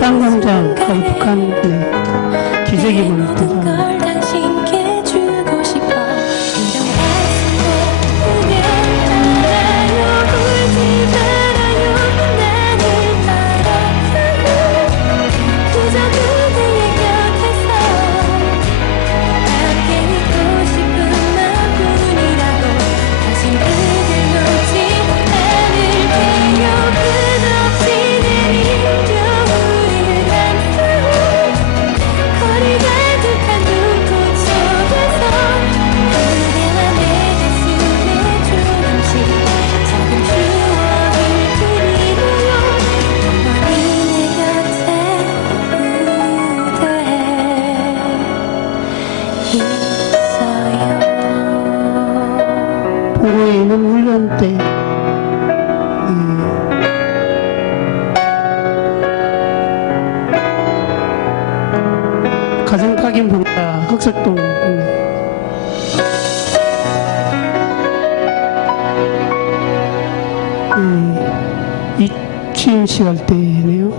해방광장 거의 북한 기적이 벌어졌다. 보고에 있는 훈련 때 가정파견 봉사 흑석동 취임식 할 때네요.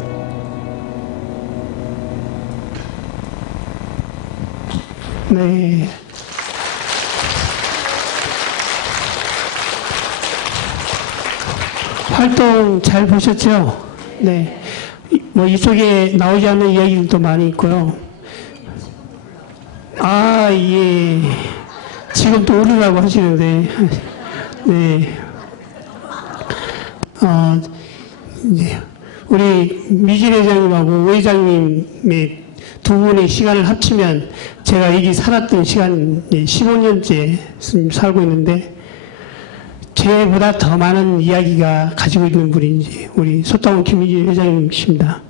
네. 활동 잘 보셨죠? 네. 뭐 이쪽에 나오지 않는 이야기들도 많이 있고요. 아, 예. 지금 또 오르라고 하시는데, 네. 네. 우리 미진 회장님하고 오 회장님의 두 분의 시간을 합치면 제가 여기 살았던 시간 15년째 살고 있는데, 저보다 더 많은 이야기가 가지고 있는 분인지 우리 소땅원 김미진 회장님이십니다.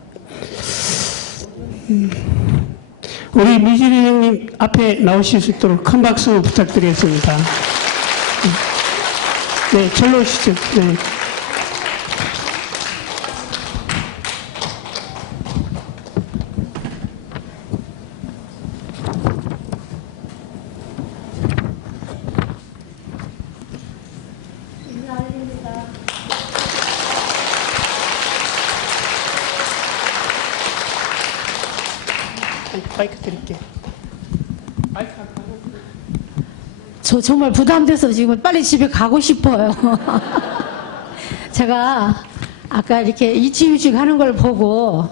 우리 미진 회장님 앞에 나오실 수 있도록 큰 박수 부탁드리겠습니다. 네, 절로 오시죠. 네. 마이크 드릴게요. 마이크 저 정말 부담돼서 지금 빨리 집에 가고 싶어요. 제가 아까 이렇게 이치유식 하는 걸 보고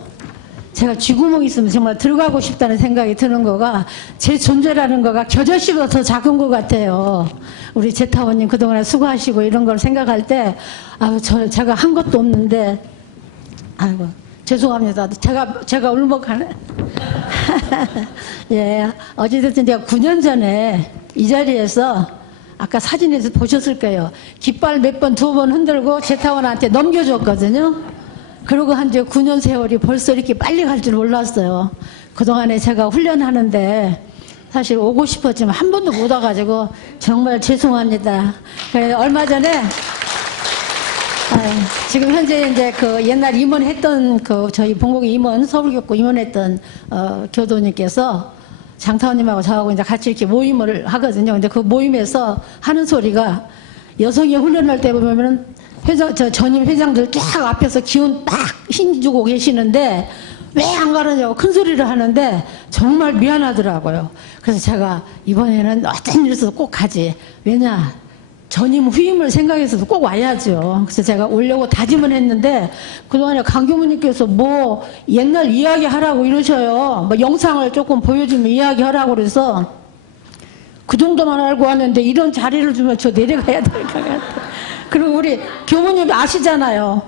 제가 쥐구멍 있으면 정말 들어가고 싶다는 생각이 드는 거가 제 존재라는 거가 겨자씨보다 더 작은 것 같아요. 우리 제타원님 그동안에 수고하시고 이런 걸 생각할 때 아유 제가 한 것도 없는데 아이고 죄송합니다. 제가 울먹하네. 예, 어찌됐든 제가 9년 전에 이 자리에서 아까 사진에서 보셨을 거예요. 깃발 몇 번, 2번 흔들고 제타원한테 넘겨줬거든요. 그러고 한 이제 9년 세월이 벌써 이렇게 빨리 갈 줄 몰랐어요. 그동안에 제가 훈련하는데 사실 오고 싶었지만 한 번도 못 와가지고 정말 죄송합니다. 얼마 전에 지금 현재 이제 그 옛날 임원했던 그 저희 본국의 임원 서울교구 임원했던 교도님께서 장타원님하고 저하고 이제 같이 이렇게 모임을 하거든요. 근데 그 모임에서 하는 소리가 여성이 훈련할 때 보면은 전임 회장들 쫙 앞에서 기운 막 힘주고 계시는데 왜 안 가느냐고 큰 소리를 하는데 정말 미안하더라고요. 그래서 제가 이번에는 어떤 일에서도 꼭 가지. 왜냐? 전임 후임을 생각해서도 꼭 와야죠. 그래서 제가 오려고 다짐을 했는데 그동안에 강교무님께서 뭐 옛날 이야기 하라고 이러셔요. 뭐 영상을 조금 보여주면 이야기 하라고 그래서 그 정도만 알고 왔는데 이런 자리를 주면 저 내려가야 될 것 같아요. 그리고 우리 교무님 아시잖아요.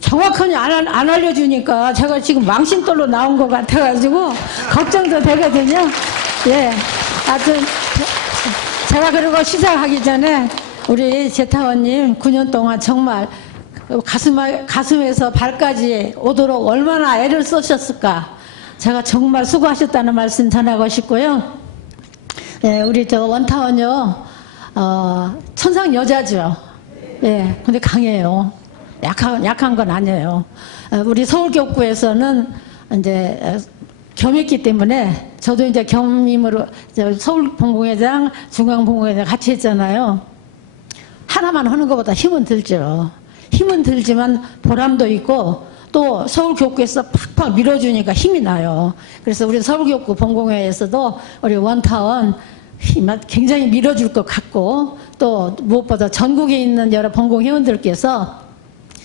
정확하게 안 알려주니까 제가 지금 망신돌로 나온 것 같아가지고 걱정도 되거든요. 예. 하여튼 제가 그리고 시작하기 전에 우리 제타원님 9년 동안 정말 가슴에서 발까지 오도록 얼마나 애를 쓰셨을까. 제가 정말 수고하셨다는 말씀 전하고 싶고요. 예, 우리 저 원타원요, 천상 여자죠. 예, 근데 강해요. 약한 건 아니에요. 우리 서울교구에서는 이제 겸했기 때문에 저도 이제 겸임으로 서울본공회장, 중앙본공회장 같이 했잖아요. 하나만 하는 것보다 힘은 들죠. 힘은 들지만 보람도 있고 또 서울교구에서 팍팍 밀어주니까 힘이 나요. 그래서 우리 서울교구 본공회에서도 우리 원타원 굉장히 밀어줄 것 같고, 또 무엇보다 전국에 있는 여러 본공회원들께서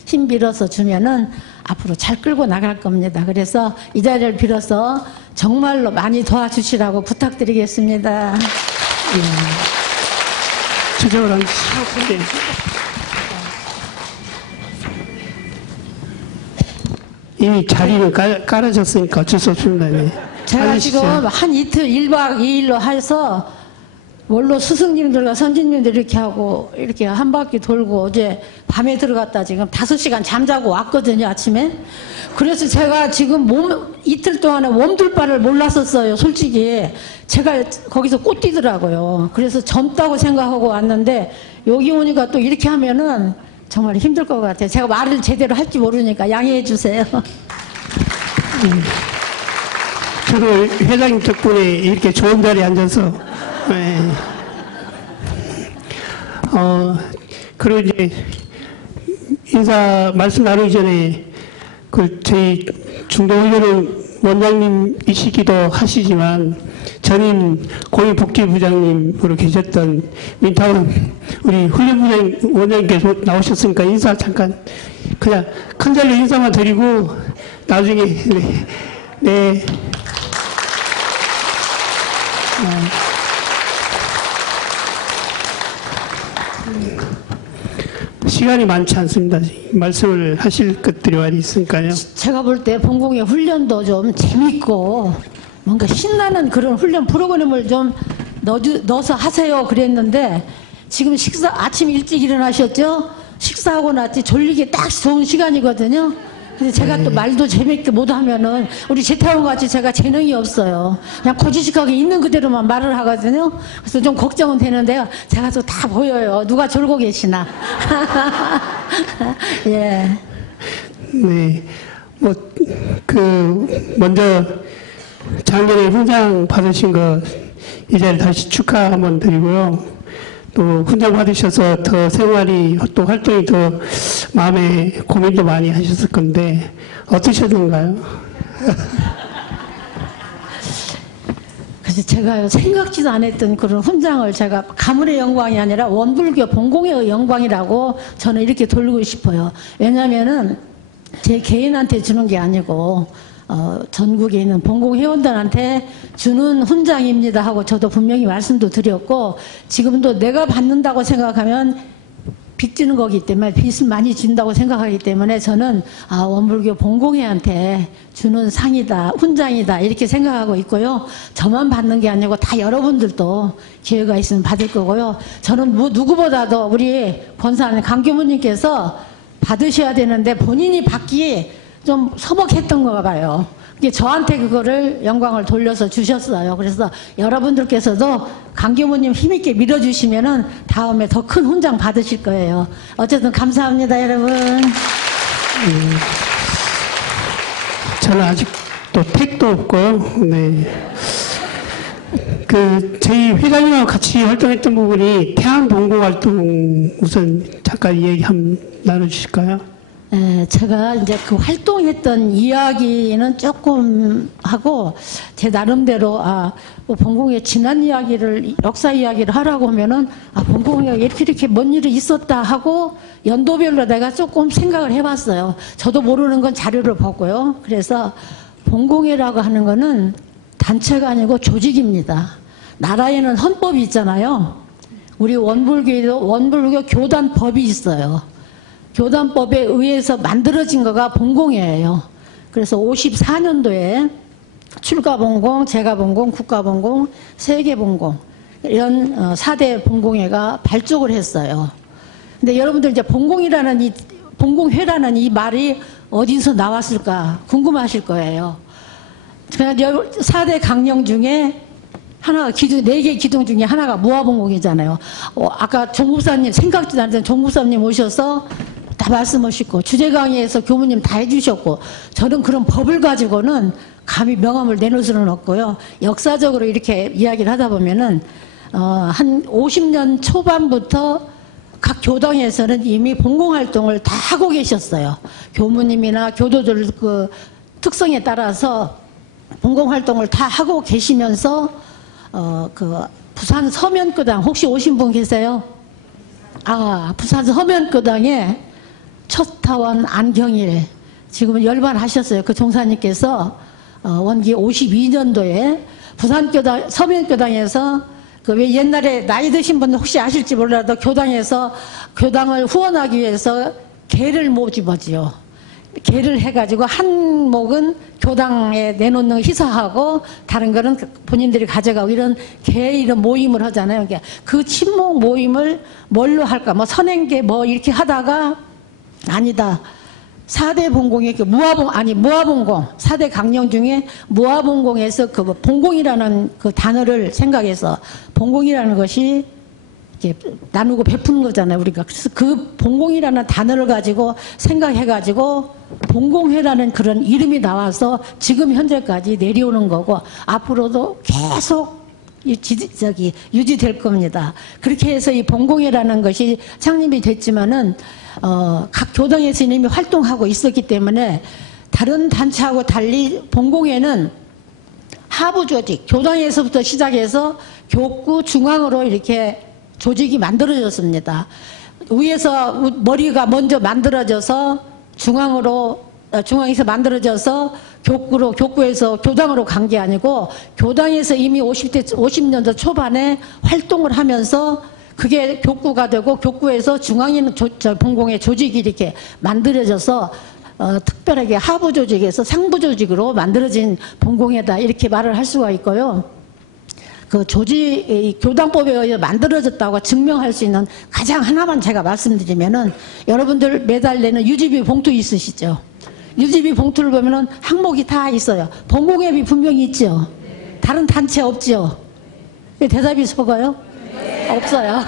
힘 빌어서 주면은 앞으로 잘 끌고 나갈 겁니다. 그래서 이 자리를 빌어서 정말로 많이 도와주시라고 부탁드리겠습니다. 주적으로 한 네. 이미 자리는 깔아졌으니까 어쩔 수 없습니다. 네. 제가 앉으시죠. 지금 한 이틀 1박 2일로 해서 원로 스승님들과 선진님들 이렇게 하고 이렇게 한 바퀴 돌고 어제 밤에 들어갔다 지금 5시간 잠자고 왔거든요, 아침에. 그래서 제가 지금 이틀 동안에 몸둘 바를 몰랐었어요, 솔직히. 제가 거기서 꽃 뛰더라고요. 그래서 젊다고 생각하고 왔는데 여기 오니까 또 이렇게 하면은 정말 힘들 것 같아요. 제가 말을 제대로 할지 모르니까 양해해 주세요. 저도 회장님 덕분에 이렇게 좋은 자리에 앉아서, 네. 그리고 이제 인사 말씀 나누기 전에 저희 중도훈련은 원장님이시기도 하시지만 전임 공익복지부장님으로 계셨던 민타운 우리 훈련부장 원장님께서 나오셨으니까 인사 잠깐 그냥 큰 자리로 인사만 드리고 나중에 네. 시간이 많지 않습니다. 말씀을 하실 것들이 많이 있으니까요. 제가 볼 때 본공의 훈련도 좀 재밌고 뭔가 신나는 그런 훈련 프로그램을 좀 넣어서 하세요 그랬는데 지금 아침 일찍 일어나셨죠? 식사하고 났지 졸리기 딱 좋은 시간이거든요. 근데 제가 또 말도 재밌게 못하면은 우리 재타원 같이 제가 재능이 없어요. 그냥 고지식하게 있는 그대로만 말을 하거든요. 그래서 좀 걱정은 되는데요. 제가 또 다 보여요. 누가 졸고 계시나. 예. 네. 먼저 작년에 훈장 받으신 거 이 자리에 다시 축하 한번 드리고요. 또 훈장 받으셔서 더 생활이 또 활동이 더 마음에 고민도 많이 하셨을 건데 어떠셨는가요? 그래서 제가 생각지도 않았던 그런 훈장을 제가 가문의 영광이 아니라 원불교 본공의 영광이라고 저는 이렇게 돌리고 싶어요. 왜냐면은 제 개인한테 주는 게 아니고 전국에 있는 본공 회원들한테 주는 훈장입니다 하고 저도 분명히 말씀도 드렸고 지금도 내가 받는다고 생각하면 빚 주는 거기 때문에 빚을 많이 준다고 생각하기 때문에 저는 원불교 본공회한테 주는 상이다 훈장이다 이렇게 생각하고 있고요. 저만 받는 게 아니고 다 여러분들도 기회가 있으면 받을 거고요. 저는 누구보다도 우리 권사님 강교무님께서 받으셔야 되는데 본인이 받기 좀 서먹했던가 봐요. 이게 저한테 그거를 영광을 돌려서 주셨어요. 그래서 여러분들께서도 강교무님 힘있게 밀어주시면은 다음에 더 큰 훈장 받으실 거예요. 어쨌든 감사합니다, 여러분. 저는 아직도 택도 없고요. 네. 저희 회장님하고 같이 활동했던 부분이 태안봉고 활동 우선 잠깐 얘기 한번 나눠주실까요? 제가 이제 그 활동했던 이야기는 조금 하고 제 나름대로 본공의 지난 이야기를 역사 이야기를 하라고 하면은 본공에 이렇게 뭔 일이 있었다 하고 연도별로 내가 조금 생각을 해봤어요. 저도 모르는 건 자료를 보고요. 그래서 본공회라고 하는 거는 단체가 아니고 조직입니다. 나라에는 헌법이 있잖아요. 우리 원불교에도 원불교 교단법이 있어요. 교단법에 의해서 만들어진 거가 본공회예요. 그래서 54년도에 출가본공, 제가본공, 국가본공, 세계본공 이런 4대 본공회가 발족을 했어요. 근데 여러분들 이제 본공회라는 이 말이 어디서 나왔을까 궁금하실 거예요. 4대 강령 중에 하나가 4개 기둥 중에 하나가 무화본공이잖아요. 아까 종목사님 생각지도 않았던 종목사님 오셔서 다 말씀하시고 주제 강의에서 교무님 다 해주셨고 저는 그런 법을 가지고는 감히 명함을 내놓을 수는 없고요. 역사적으로 이렇게 이야기를 하다 보면은 한 50년 초반부터 각 교당에서는 이미 봉공활동을 다 하고 계셨어요. 교무님이나 교도들 그 특성에 따라서 봉공활동을 다 하고 계시면서 그 부산 서면교당 혹시 오신 분 계세요? 부산 서면교당에 첫타원 안경일 지금은 열반하셨어요. 그 종사님께서 원기 52년도에 부산교당 서면교당에서 그 왜 옛날에 나이 드신 분들 혹시 아실지 몰라도 교당에서 교당을 후원하기 위해서 개를 모집하지요. 개를 해가지고 한 목은 교당에 내놓는 희사하고 다른 거는 본인들이 가져가고 이런 개 이런 모임을 하잖아요. 그러니까 그 친목 모임을 뭘로 할까? 뭐 선행계 뭐 이렇게 하다가 아니다. 4대 봉공의 그 무아봉공 4대 강령 중에 무아봉공에서 그 봉공이라는 그 단어를 생각해서 봉공이라는 것이 이렇게 나누고 베푸는 거잖아요, 우리가. 그래서 그 봉공이라는 단어를 가지고 생각해가지고 봉공회라는 그런 이름이 나와서 지금 현재까지 내려오는 거고 앞으로도 계속 유지될 겁니다. 그렇게 해서 이 봉공회라는 것이 창립이 됐지만은 각 교당에서 이미 활동하고 있었기 때문에 다른 단체하고 달리 봉공회는 하부 조직, 교당에서부터 시작해서 교구 중앙으로 이렇게 조직이 만들어졌습니다. 위에서 머리가 먼저 만들어져서 중앙에서 만들어져서 교구에서 교당으로 간 게 아니고 교당에서 이미 50년대 초반에 활동을 하면서 그게 교구가 되고 교구에서 중앙에 있는 봉공의 조직이 이렇게 만들어져서 특별하게 하부 조직에서 상부 조직으로 만들어진 봉공회다 이렇게 말을 할 수가 있고요. 그 교당법에 의해 만들어졌다고 증명할 수 있는 가장 하나만 제가 말씀드리면은 여러분들 매달 내는 유지비 봉투 있으시죠? 유지비 봉투를 보면은 항목이 다 있어요. 봉공회비 분명히 있죠? 다른 단체 없죠? 대답이 속아요? 없어요.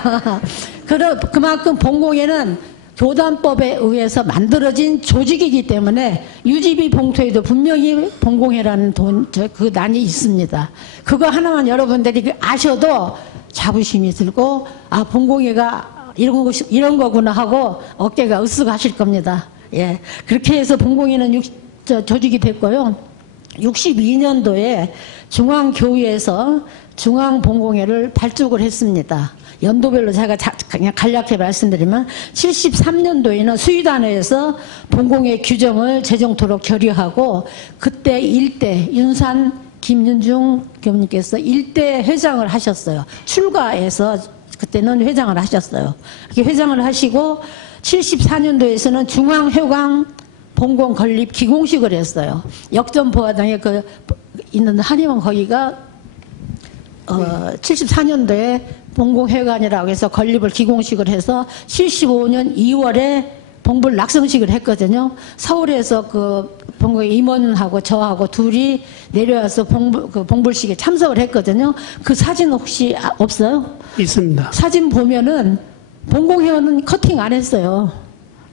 그만큼 봉공회는 교단법에 의해서 만들어진 조직이기 때문에 유지비 봉투에도 분명히 봉공회라는 그 난이 있습니다. 그거 하나만 여러분들이 아셔도 자부심이 들고 봉공회가 이런 거구나 하고 어깨가 으쓱하실 겁니다. 예, 그렇게 해서 봉공회는 조직이 됐고요. 62년도에 중앙교회에서 중앙봉공회를 발족을 했습니다. 연도별로 제가 그냥 간략히 말씀드리면 73년도에는 수의단회에서 봉공회 규정을 제정토록 결의하고 그때 일대 윤산 김윤중 교수님께서 일대 회장을 하셨어요. 출가해서 그때는 회장을 하셨어요. 이렇게 회장을 하시고 74년도에서는 중앙회관 봉공 건립 기공식을 했어요. 역전보화당에 있는 한의원 거기가 74년도에 봉공회관이라고 해서 건립을 기공식을 해서 75년 2월에 봉불 낙성식을 했거든요. 서울에서 그 봉공회 임원하고 저하고 둘이 내려와서 봉불식에 참석을 했거든요. 그 사진 혹시 없어요? 있습니다. 사진 보면은 봉공회원은 커팅 안 했어요.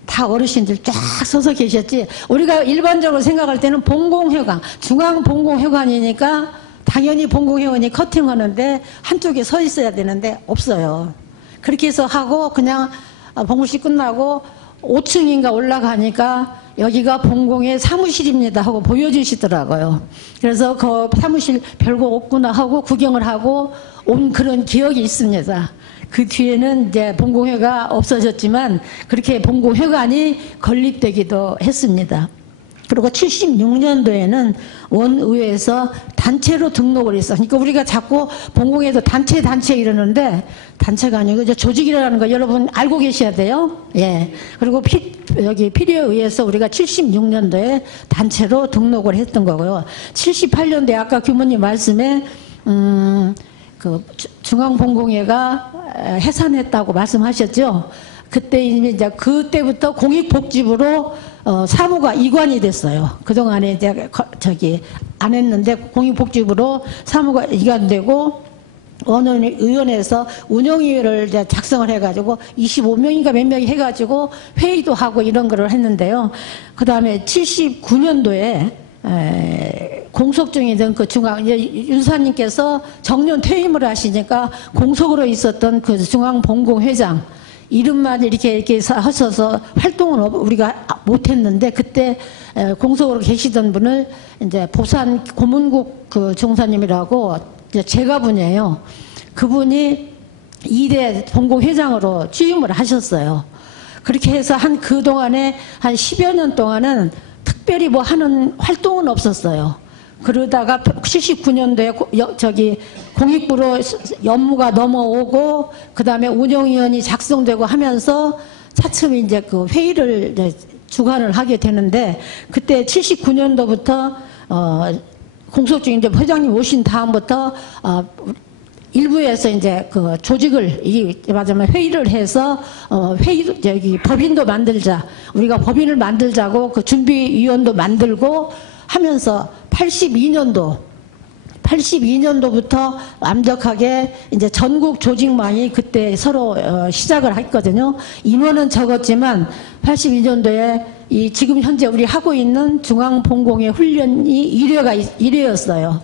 다 어르신들 쫙 서서 계셨지. 우리가 일반적으로 생각할 때는 봉공회관, 중앙봉공회관이니까 당연히 봉공회원이 커팅하는데 한쪽에 서 있어야 되는데 없어요. 그렇게 해서 하고 그냥 봉불식 끝나고 5층인가 올라가니까 여기가 봉공회 사무실입니다 하고 보여주시더라고요. 그래서 그 사무실 별거 없구나 하고 구경을 하고 온 그런 기억이 있습니다. 그 뒤에는 이제 봉공회가 없어졌지만 그렇게 봉공회관이 건립되기도 했습니다. 그리고 76년도에는 원의회에서 단체로 등록을 했어. 그러니까 우리가 자꾸 봉공회도 단체 이러는데 단체가 아니고 조직이라는 거 여러분 알고 계셔야 돼요. 예. 그리고 여기 필요에 의해서 우리가 76년도에 단체로 등록을 했던 거고요. 78년도에 아까 교무님 말씀에 그 중앙봉공회가 해산했다고 말씀하셨죠. 그때 이제 그때부터 공익복지부로 사무가 이관이 됐어요. 그동안에 이제 안 했는데 공익복지부로 사무가 이관되고 원의원에서 운영위원회를 이제 작성을 해가지고 25명인가 몇 명이 해가지고 회의도 하고 이런 거를 했는데요. 그 다음에 79년도에 공석 중이던 그 윤사님께서 정년 퇴임을 하시니까 공석으로 있었던 그 중앙봉공회장 이름만 이렇게 하셔서 활동은 우리가 못했는데, 그때 공석으로 계시던 분을 이제 보산 고문국 그 종사님이라고 제가분이에요. 그분이 2대 본고회장으로 취임을 하셨어요. 그렇게 해서 그동안에 한 10여 년 동안은 특별히 뭐 하는 활동은 없었어요. 그러다가 79년도에 공익부로 업무가 넘어오고, 그 다음에 운영위원이 작성되고 하면서 차츰 이제 그 회의를 이제 주관을 하게 되는데, 그때 79년도부터 공석중 이제 회장님 오신 다음부터 일부에서 이제 그 조직을 말하자면 회의를 해서 법인도 만들자, 우리가 법인을 만들자고 그 준비위원도 만들고 하면서 82년도부터 완벽하게 이제 전국 조직망이 그때 서로 시작을 했거든요. 인원은 적었지만 82년도에 지금 현재 우리 하고 있는 중앙본공의 훈련이 1회였어요.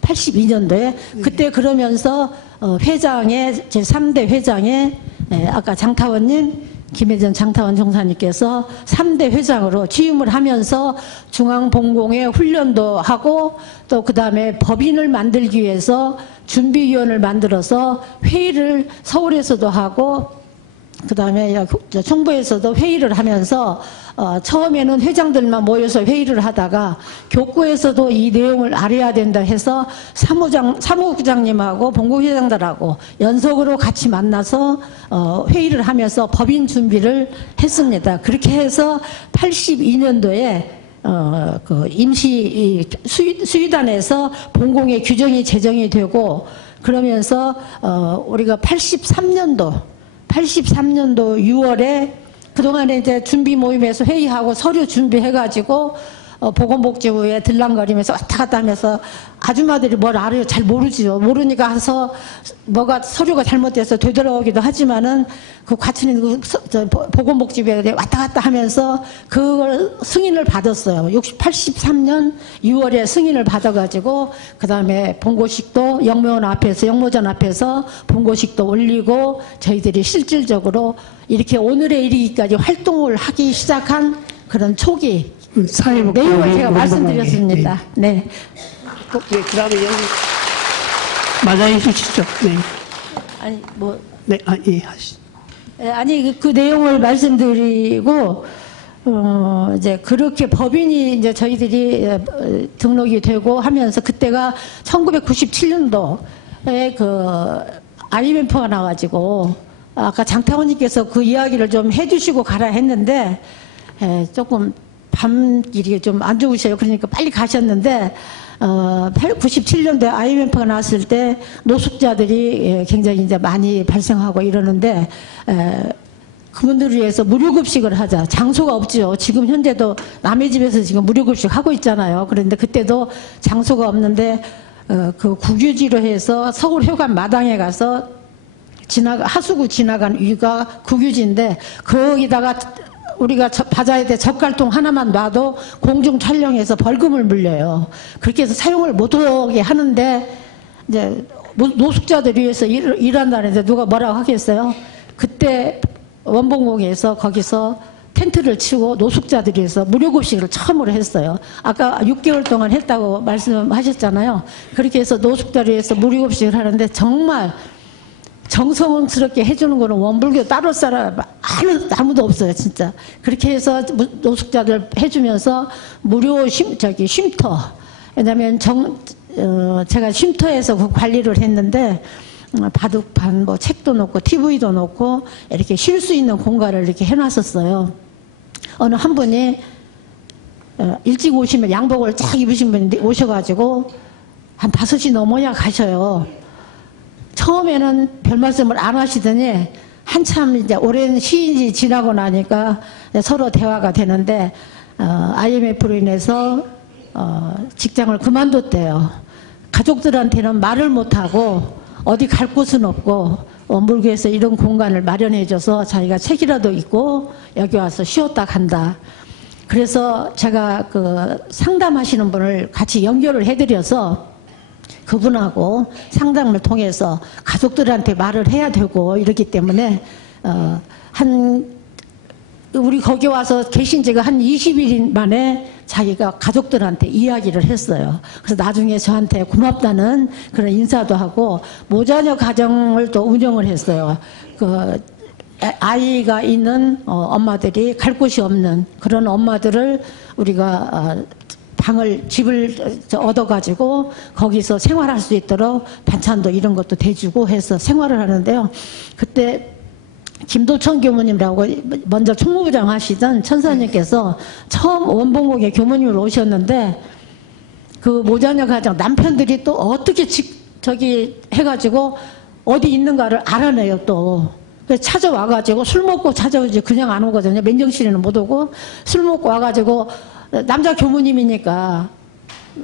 82년도에. 그때 그러면서 회장의 제3대 회장의 아까 장타원님, 김혜전 장타원 종사님께서 3대 회장으로 취임을 하면서 중앙본공의 훈련도 하고, 또 그 다음에 법인을 만들기 위해서 준비위원을 만들어서 회의를 서울에서도 하고, 그 다음에 총부에서도 회의를 하면서 처음에는 회장들만 모여서 회의를 하다가 교구에서도 이 내용을 알아야 된다 해서 사무국장님하고 본국회장들하고 연속으로 같이 만나서 회의를 하면서 법인 준비를 했습니다. 그렇게 해서 82년도에 그 임시 수의단에서 본공의 규정이 제정이 되고, 그러면서 우리가 83년도 6월에 그동안에 이제 준비 모임에서 회의하고 서류 준비해가지고 보건복지부에 들랑거리면서 왔다 갔다 하면서 아줌마들이 뭘 알아요? 잘 모르지요. 모르니까 가서 뭐가 서류가 잘못돼서 되돌아오기도 하지만은 그 과천인 보건복지부에 왔다 갔다 하면서 그걸 승인을 받았어요. 83년 6월에 승인을 받아가지고 그 다음에 본고식도 영모전 앞에서 본고식도 올리고 저희들이 실질적으로 이렇게 오늘에 이르기까지 활동을 하기 시작한 그런 초기 내용을 제가 말씀드렸습니다. 네. 네, 그 다음에 여기 맞아해 주시죠. 네. 아니, 뭐. 네, 예, 하시죠. 아니, 그 내용을 말씀드리고, 이제 그렇게 법인이 이제 저희들이 등록이 되고 하면서 그때가 1997년도에 그 IMF가 나와가지고 아까 장타원님께서 그 이야기를 좀 해주시고 가라 했는데 조금 밤길이 좀 안 좋으셔요. 그러니까 빨리 가셨는데 97년도에 IMF가 나왔을 때 노숙자들이 굉장히 이제 많이 발생하고 이러는데 그분들을 위해서 무료급식을 하자. 장소가 없죠. 지금 현재도 남의 집에서 지금 무료급식 하고 있잖아요. 그런데 그때도 장소가 없는데 그 국유지로 해서 서울 효관 마당에 가서 하수구 지나간 위가 국유지인데 거기다가 우리가 바자에 대 젓갈통 하나만 놔도 공중 촬영해서 벌금을 물려요. 그렇게 해서 사용을 못하게 하는데 이제 노숙자들 위해서 일한다는데 누가 뭐라고 하겠어요? 그때 원본공에서 거기서 텐트를 치고 노숙자들이 위해서 무료급식을 처음으로 했어요. 아까 6개월 동안 했다고 말씀하셨잖아요. 그렇게 해서 노숙자를 위해서 무료급식을 하는데 정말 정성스럽게 해주는 거는 원불교 따로 사람 아무도 없어요, 진짜. 그렇게 해서 노숙자들 해주면서 무료 쉼터. 왜냐면 제가 쉼터에서 그 관리를 했는데 바둑판, 뭐 책도 놓고 TV도 놓고 이렇게 쉴 수 있는 공간을 이렇게 해놨었어요. 어느 한 분이 일찍 오시면 양복을 쫙 입으신 분이 오셔가지고 한 5시 넘어야 가셔요. 처음에는 별 말씀을 안 하시더니 한참 이제 오랜 시인이 지나고 나니까 서로 대화가 되는데 IMF로 인해서 직장을 그만뒀대요. 가족들한테는 말을 못하고 어디 갈 곳은 없고 원불교에서 이런 공간을 마련해줘서 자기가 책이라도 읽고 여기 와서 쉬었다 간다. 그래서 제가 그 상담하시는 분을 같이 연결을 해드려서 그분하고 상담을 통해서 가족들한테 말을 해야 되고 이렇기 때문에 우리 거기 와서 계신 지가 한 20일 만에 자기가 가족들한테 이야기를 했어요. 그래서 나중에 저한테 고맙다는 그런 인사도 하고 모자녀 가정을 또 운영을 했어요. 그 아이가 있는 엄마들이 갈 곳이 없는 그런 엄마들을 우리가 집을 얻어가지고 거기서 생활할 수 있도록 반찬도 이런 것도 대주고 해서 생활을 하는데요. 그때 김도천 교무님이라고 먼저 총무부장 하시던 천사님께서 처음 원봉국에 교무님으로 오셨는데 그 모자녀 가정 남편들이 또 어떻게 저기 해가지고 어디 있는가를 알아내요 또. 그래서 찾아와가지고 술 먹고 찾아오지 그냥 안 오거든요. 맨정신에는 못 오고 술 먹고 와가지고 남자 교무님이니까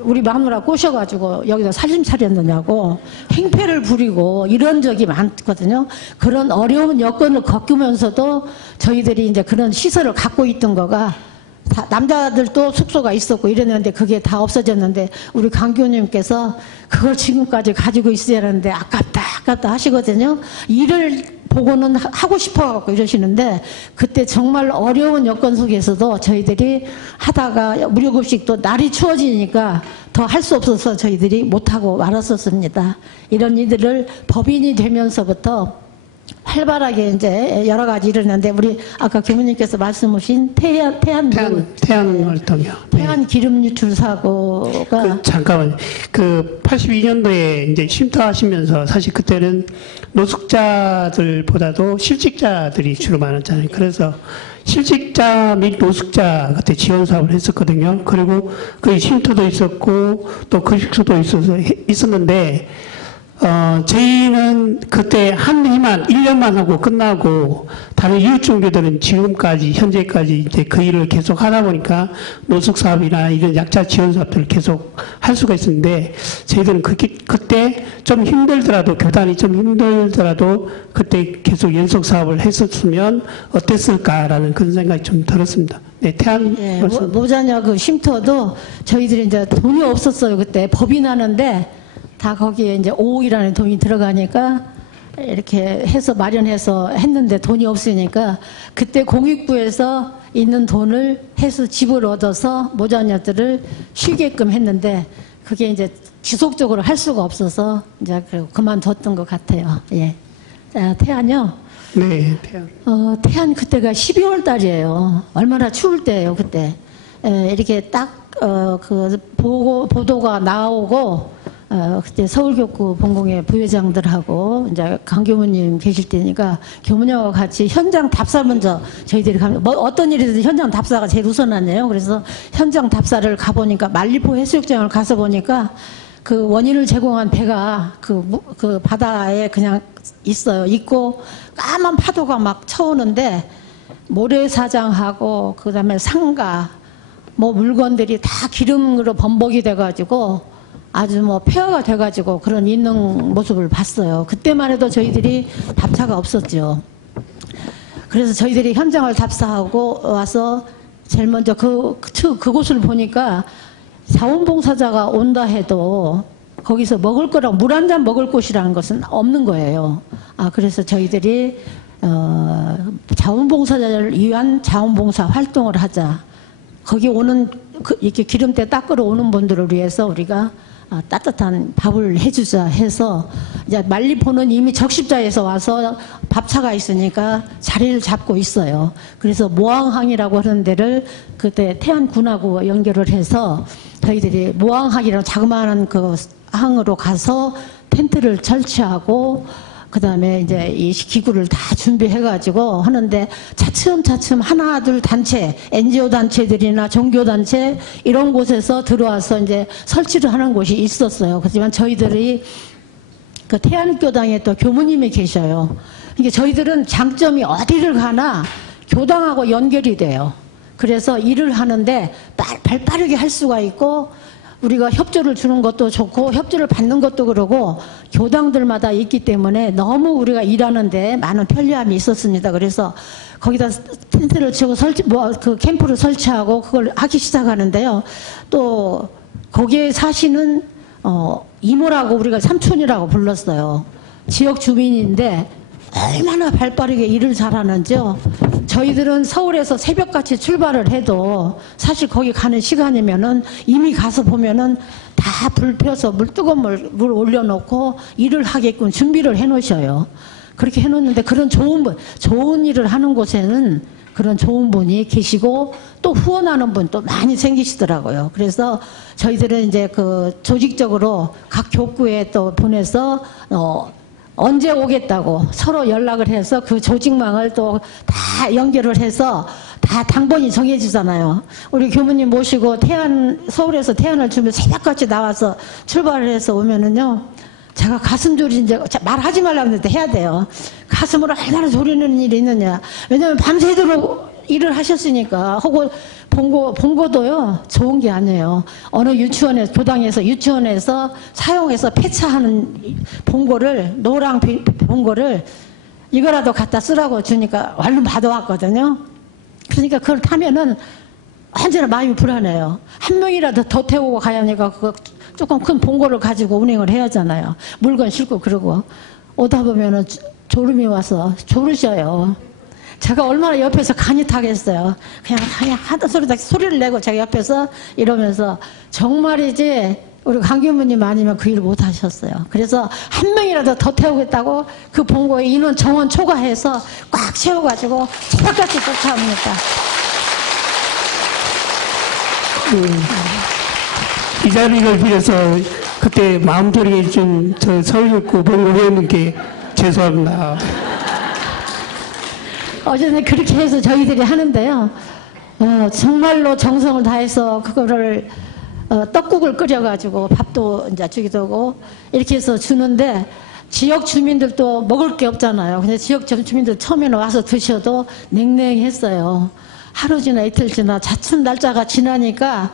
우리 마누라 꼬셔가지고 여기다 살림 차렸느냐고 행패를 부리고 이런 적이 많거든요. 그런 어려운 여건을 겪으면서도 저희들이 이제 그런 시설을 갖고 있던 거가 다 남자들도 숙소가 있었고 이랬는데 그게 다 없어졌는데 우리 강 교수님께서 그걸 지금까지 가지고 있어야 하는데 아깝다 하시거든요. 일을 보고는 하고 싶어갖고 이러시는데 그때 정말 어려운 여건 속에서도 저희들이 하다가 무료급식도 날이 추워지니까 더 할 수 없어서 저희들이 못하고 말았었습니다. 이런 일들을 법인이 되면서부터 활발하게 이제 여러 가지 일어났는데 우리 아까 교무님께서 말씀하신 태안 활동이요. 태안 기름 유출 사고가 잠깐만 82년도에 이제 쉼터하시면서 사실 그때는 노숙자들보다도 실직자들이 주로 많았잖아요. 그래서 실직자 및 노숙자 그때 지원 사업을 했었거든요. 그리고 그 쉼터도 있었고 또 급식소도 있었는데 저희는 그때 한 해만 1년만 하고 끝나고 다른 이웃 종교들은 지금까지 현재까지 이제 그 일을 계속 하다 보니까 노숙 사업이나 이런 약자 지원 사업들을 계속 할 수가 있었는데 저희들은 그때 좀 힘들더라도 교단이 좀 힘들더라도 그때 계속 연속 사업을 했었으면 어땠을까라는 그런 생각이 좀 들었습니다. 네, 태안 모자녀 그 쉼터도 저희들이 이제 돈이 없었어요. 그때 법인하는데 다 거기에 이제 5억이라는 돈이 들어가니까 이렇게 해서 마련해서 했는데 돈이 없으니까 그때 공익부에서 있는 돈을 해서 집을 얻어서 모자녀들을 쉬게끔 했는데 그게 이제 지속적으로 할 수가 없어서 이제 그만뒀던 것 같아요. 예. 자, 태안요. 네, 태안. 태안 그때가 12월 달이에요. 얼마나 추울 때예요, 그때. 이렇게 딱 그 보도가 나오고. 그때 서울교구 본공의 부회장들하고 이제 강 교무님 계실 때니까 교무님하고 같이 현장 답사 먼저 저희들이 가면 어떤 일이든 현장 답사가 제일 우선하네요. 그래서 현장 답사를 가보니까 말리포 해수욕장을 가서 보니까 그 원인을 제공한 배가 그 바다에 그냥 있어요. 있고 까만 파도가 막 쳐오는데 모래사장하고 그다음에 상가 뭐 물건들이 다 기름으로 범벅이 돼가지고 아주 뭐 폐허가 돼가지고 그런 있는 모습을 봤어요. 그때만 해도 저희들이 답사가 없었죠. 그래서 저희들이 현장을 답사하고 와서 제일 먼저 그곳을 보니까 자원봉사자가 온다 해도 거기서 먹을 거랑 물 한 잔 먹을 곳이라는 것은 없는 거예요. 그래서 저희들이 자원봉사자를 위한 자원봉사 활동을 하자. 거기 오는 이렇게 기름때 닦으러 오는 분들을 위해서 우리가 따뜻한 밥을 해주자 해서 이제 말리포는 이미 적십자에서 와서 밥차가 있으니까 자리를 잡고 있어요. 그래서 모항항이라고 하는 데를 그때 태안군하고 연결을 해서 저희들이 모항항이라는 자그마한 그 항으로 가서 텐트를 설치하고 그 다음에 이제 이 기구를 다 준비해가지고 하는데 차츰 하나 둘 단체, NGO 단체들이나 종교 단체 이런 곳에서 들어와서 이제 설치를 하는 곳이 있었어요. 그렇지만 저희들이 그 태안교당에 또 교무님이 계셔요. 이게 저희들은 장점이 어디를 가나 교당하고 연결이 돼요. 그래서 일을 하는데 발빠르게 할 수가 있고 우리가 협조를 주는 것도 좋고 협조를 받는 것도 그러고 교당들마다 있기 때문에 너무 우리가 일하는데 많은 편리함이 있었습니다. 그래서 거기다 텐트를 치고 그 캠프를 설치하고 그걸 하기 시작하는데요. 또 거기에 사시는 이모라고 우리가 삼촌이라고 불렀어요. 지역 주민인데 얼마나 발빠르게 일을 잘하는지요. 저희들은 서울에서 새벽같이 출발을 해도 사실 거기 가는 시간이면은 이미 가서 보면은 다 불 펴서 뜨거운 물 올려놓고 일을 하게끔 준비를 해 놓으셔요. 그렇게 해 놓는데 그런 좋은 일을 하는 곳에는 그런 좋은 분이 계시고 또 후원하는 분 또 많이 생기시더라고요. 그래서 저희들은 이제 그 조직적으로 각 교구에 또 보내서 언제 오겠다고 서로 연락을 해서 그 조직망을 또 다 연결을 해서 다 당번이 정해지잖아요. 우리 교무님 모시고 서울에서 태안을 주면 새벽같이 나와서 출발을 해서 오면은요. 제가 가슴 졸이 이제 말하지 말라고 했는데 해야 돼요. 가슴을 얼마나 졸이는 일이 있느냐. 왜냐면 밤새도록 일을 하셨으니까. 하고 본고도요 좋은 게 아니에요. 어느 유치원에서 교당에서 유치원에서 사용해서 폐차하는 본고를 노랑 본고를 이거라도 갖다 쓰라고 주니까 얼른 받아왔거든요. 그러니까 그걸 타면은 언제나 마음이 불안해요. 한 명이라도 더 태우고 가야 하니까 그거 조금 큰 본고를 가지고 운행을 해야 하잖아요. 물건 싣고 그러고 오다 보면은 졸음이 와서 졸으셔요. 제가 얼마나 옆에서 간이 타겠어요. 그냥 하던 소리를 내고 제가 옆에서 이러면서 정말이지 우리 강교무님 아니면 그 일을 못 하셨어요. 그래서 한 명이라도 더 태우겠다고 그 본고에 인원 정원 초과해서 꽉 채워가지고 새벽같이 쫓아옵니다. 이 자리를 빌어서 그때 마음 졸이게 해준 저 서울육구 본고회원님께 죄송합니다. 어제는 그렇게 해서 저희들이 하는데요. 정말로 정성을 다해서 그거를 떡국을 끓여가지고 밥도 이제 주기도 하고 이렇게 해서 주는데 지역 주민들도 먹을 게 없잖아요. 근데 지역 주민들 처음에는 와서 드셔도 냉랭했어요. 하루 지나 이틀 지나 차츰 날짜가 지나니까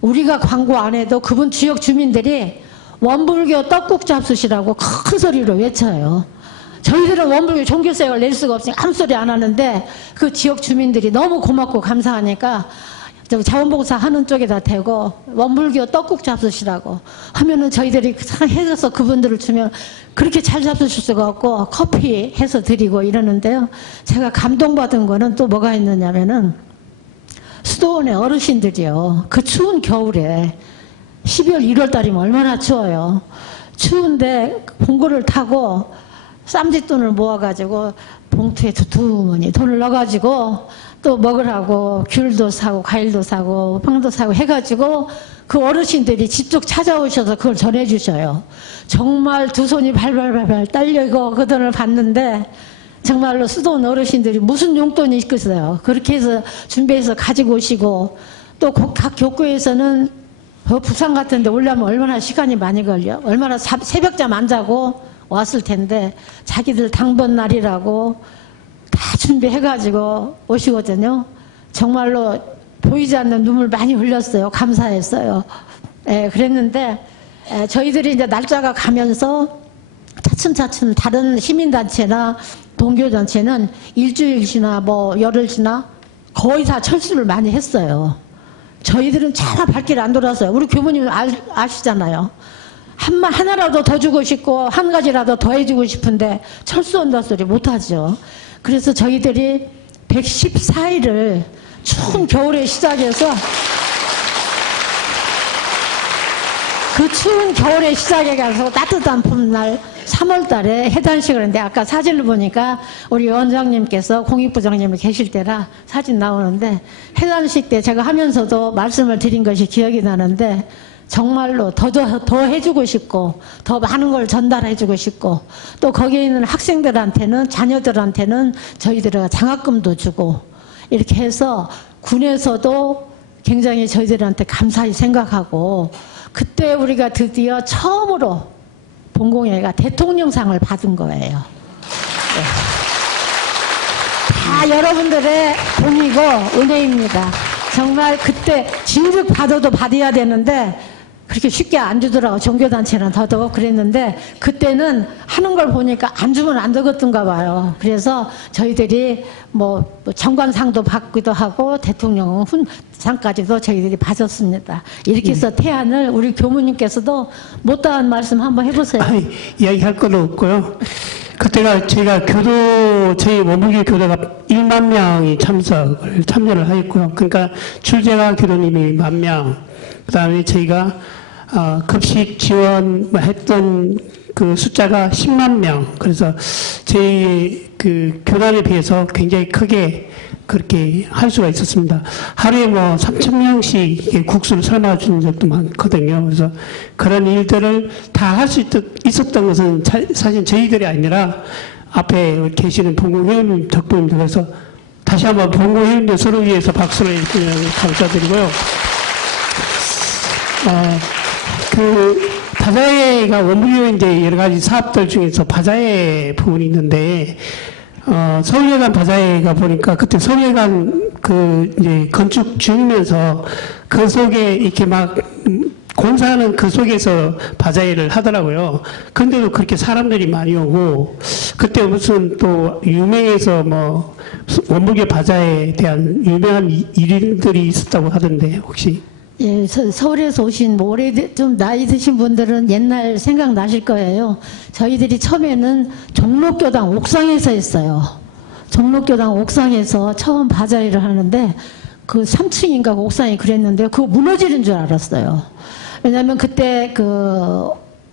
우리가 광고 안 해도 그분 지역 주민들이 원불교 떡국 잡수시라고 큰 소리로 외쳐요. 저희들은 원불교 종교세를 낼 수가 없으니까 아무 소리 안 하는데 그 지역 주민들이 너무 고맙고 감사하니까 자원봉사 하는 쪽에다 대고 원불교 떡국 잡수시라고 하면은 저희들이 해서 그분들을 주면 그렇게 잘 잡수실 수가 없고 커피 해서 드리고 이러는데요. 제가 감동받은 거는 또 뭐가 있느냐면은 수도원의 어르신들이요. 그 추운 겨울에 12월 1월 달이면 얼마나 추워요. 추운데 봉고를 타고 쌈짓돈을 모아가지고 봉투에 두툼하니 돈을 넣어가지고 또 먹으라고 귤도 사고 과일도 사고 빵도 사고 해가지고 그 어르신들이 직접 찾아오셔서 그걸 전해주셔요. 정말 두 손이 발발발발 떨리고 그 돈을 받는데 정말로 수도원 어르신들이 무슨 용돈이 있겠어요. 그렇게 해서 준비해서 가지고 오시고 또 각 교구에서는 부산 같은 데 오려면 얼마나 시간이 많이 걸려. 얼마나 새벽잠 안 자고 왔을 텐데 자기들 당번 날이라고 다 준비해가지고 오시거든요. 정말로 보이지 않는 눈물 많이 흘렸어요. 감사했어요. 그랬는데 저희들이 이제 날짜가 가면서 차츰차츰 다른 시민단체나 동교단체는 일주일 지나 뭐 열흘 지나 거의 다 철수를 많이 했어요. 저희들은 차마 발길 안 돌아서요. 우리 교무님 아시잖아요. 하나라도 더 주고 싶고 한 가지라도 더 해주고 싶은데 철수한다 소리 못하죠. 그래서 저희들이 114일을 추운 겨울에 시작해서 그 추운 겨울에 시작해 가서 따뜻한 봄날 3월 달에 해단식을 했는데 아까 사진을 보니까 우리 원장님께서 공익부장님이 계실 때라 사진 나오는데 해단식 때 제가 하면서도 말씀을 드린 것이 기억이 나는데 정말로 더 해주고 싶고 더 많은 걸 전달해주고 싶고 또 거기에 있는 학생들한테는 자녀들한테는 저희들이 장학금도 주고 이렇게 해서 군에서도 굉장히 저희들한테 감사히 생각하고 그때 우리가 드디어 처음으로 본공회가 대통령상을 받은 거예요. 네. 다 여러분들의 공이고 은혜입니다. 정말 그때 진즉 받아도 받아야 되는데 그렇게 쉽게 안 주더라고. 종교단체는 더더욱 그랬는데 그때는 하는 걸 보니까 안 주면 안 되겠던가 봐요. 그래서 저희들이 뭐 장관상도 받기도 하고 대통령 훈상까지도 저희들이 받았습니다. 이렇게 해서 태안을 우리 교무님께서도 못다한 말씀 한번 해보세요. 아니, 이야기할 건 없고요. 그때가 제가 저희 원불교 교도가 1만 명이 참여를 하였고요. 그러니까 출제가 교도님이 10,000명, 그 다음에 저희가 급식 지원 했던 그 숫자가 10만 명. 그래서 저희 그 교단에 비해서 굉장히 크게 그렇게 할 수가 있었습니다. 하루에 뭐 3,000명씩 국수를 삶아주는 적도 많거든요. 그래서 그런 일들을 다 할 수 있었던 것은 사실 저희들이 아니라 앞에 계시는 봉공회원님 덕분입니다. 그래서 다시 한번 봉공회원님들 서로 위해서 박수를 감사드리고요. 바자회가 원불교 이제 여러 가지 사업들 중에서 바자회 부분이 있는데, 서울예관 바자회가 보니까 그때 서울예관 이제 건축 중이면서 그 속에 이렇게 막 공사하는 그 속에서 바자회를 하더라고요. 근데도 그렇게 사람들이 많이 오고, 그때 무슨 또 유명해서 뭐 원불교 바자회에 대한 유명한 일들이 있었다고 하던데, 혹시? 예, 서울에서 오신 뭐 좀 나이 드신 분들은 옛날 생각나실 거예요. 저희들이 처음에는 종로교당 옥상에서 했어요. 종로교당 옥상에서 처음 바자회를 하는데 그 3층인가 옥상이 그랬는데 그거 무너지는 줄 알았어요. 왜냐하면 그때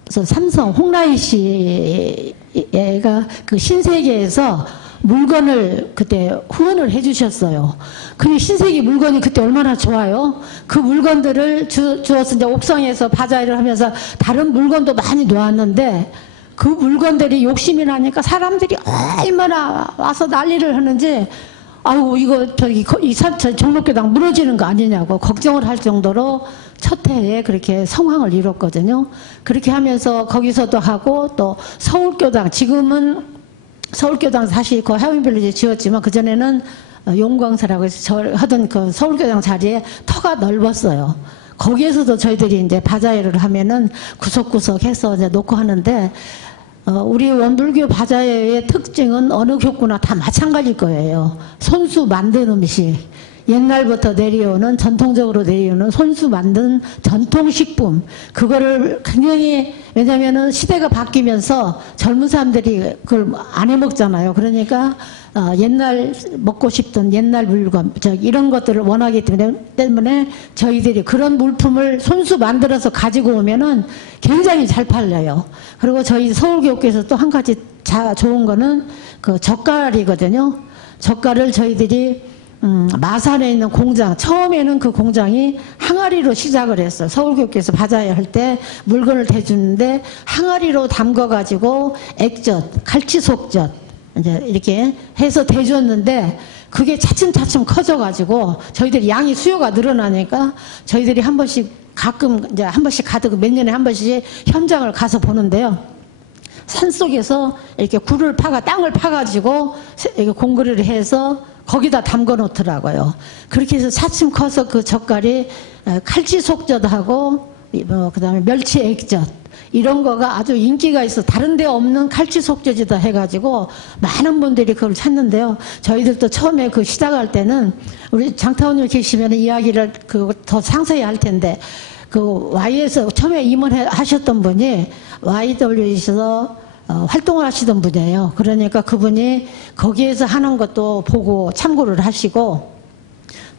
삼성 홍라희 씨가 그 신세계에서 물건을 그때 후원을 해주셨어요. 그 신세계 물건이 그때 얼마나 좋아요. 그 물건들을 주어서 이제 옥상에서 바자회를 하면서 다른 물건도 많이 놓았는데 그 물건들이 욕심이 나니까 사람들이 얼마나 와서 난리를 하는지 아이고 이거 저 종로교당 무너지는 거 아니냐고 걱정을 할 정도로 첫 해에 그렇게 성황을 이뤘거든요. 그렇게 하면서 거기서도 하고 또 서울교당 지금은 서울교당 다시 그 하윈빌리지 지었지만 그전에는 용광사라고 해서 하던 그 서울교당 자리에 터가 넓었어요. 거기에서도 저희들이 이제 바자회를 하면은 구석구석 해서 이제 놓고 하는데, 우리 원불교 바자회의 특징은 어느 교구나 다 마찬가지일 거예요. 손수 만든 음식. 옛날부터 내려오는 전통적으로 내려오는 손수 만든 전통식품 그거를 굉장히 왜냐면은 시대가 바뀌면서 젊은 사람들이 그걸 안 해먹잖아요. 그러니까 옛날 먹고 싶던 옛날 물건 이런 것들을 원하기 때문에 저희들이 그런 물품을 손수 만들어서 가지고 오면은 굉장히 잘 팔려요. 그리고 저희 서울교육에서 또 한 가지 좋은 거는 그 젓갈이거든요. 젓갈을 저희들이 마산에 있는 공장, 처음에는 그 공장이 항아리로 시작을 했어요. 서울교육에서 바자회 할 때 물건을 대주는데 항아리로 담궈가지고 액젓, 칼치속젓 이제 이렇게 해서 대줬는데 그게 차츰차츰 커져가지고 저희들이 양이 수요가 늘어나니까 저희들이 한 번씩 가끔 이제 한 번씩 가득 몇 년에 한 번씩 현장을 가서 보는데요. 산속에서 이렇게 땅을 파가지고 이렇게 공구리를 해서 거기다 담궈 놓더라고요. 그렇게 해서 차츰 커서 그 젓갈이 칼치 속젓하고 그다음에 멸치 액젓 이런 거가 아주 인기가 있어. 다른 데 없는 칼치 속젓이다 해가지고 많은 분들이 그걸 찾는데요. 저희들도 처음에 그 시작할 때는 우리 장타원님 계시면 이야기를 더 상세히 할 텐데 그 Y에서 처음에 임원하셨던 분이 YW에서 활동을 하시던 분이에요. 그러니까 그분이 거기에서 하는 것도 보고 참고를 하시고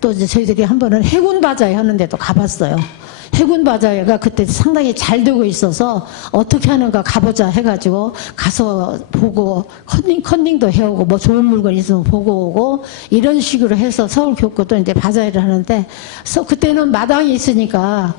또 이제 저희들이 한 번은 해군 바자회 하는데도 가봤어요. 해군 바자회가 그때 상당히 잘 되고 있어서 어떻게 하는가 가보자 해가지고 가서 보고 컨닝도 해오고 뭐 좋은 물건 있으면 보고 오고 이런 식으로 해서 서울 교구도 이제 바자회를 하는데 그때는 마당이 있으니까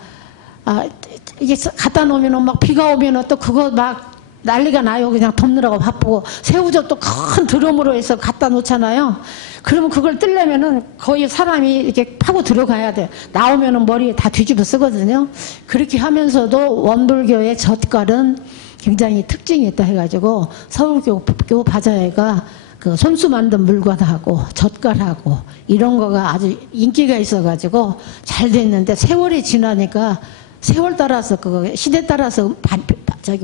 이게 갖다 놓으면 막 비가 오면 또 그거 막 난리가 나요. 그냥 덮느라고 바쁘고 새우젓도 큰 드럼으로 해서 갖다 놓잖아요. 그러면 그걸 뜰려면은 거의 사람이 이렇게 파고 들어가야 돼. 나오면은 머리에 다 뒤집어 쓰거든요. 그렇게 하면서도 원불교의 젓갈은 굉장히 특징이 있다 해가지고 서울교 바자회가 그 손수 만든 물건하고 젓갈하고 이런 거가 아주 인기가 있어가지고 잘 됐는데 세월이 지나니까 세월 따라서 그 시대 따라서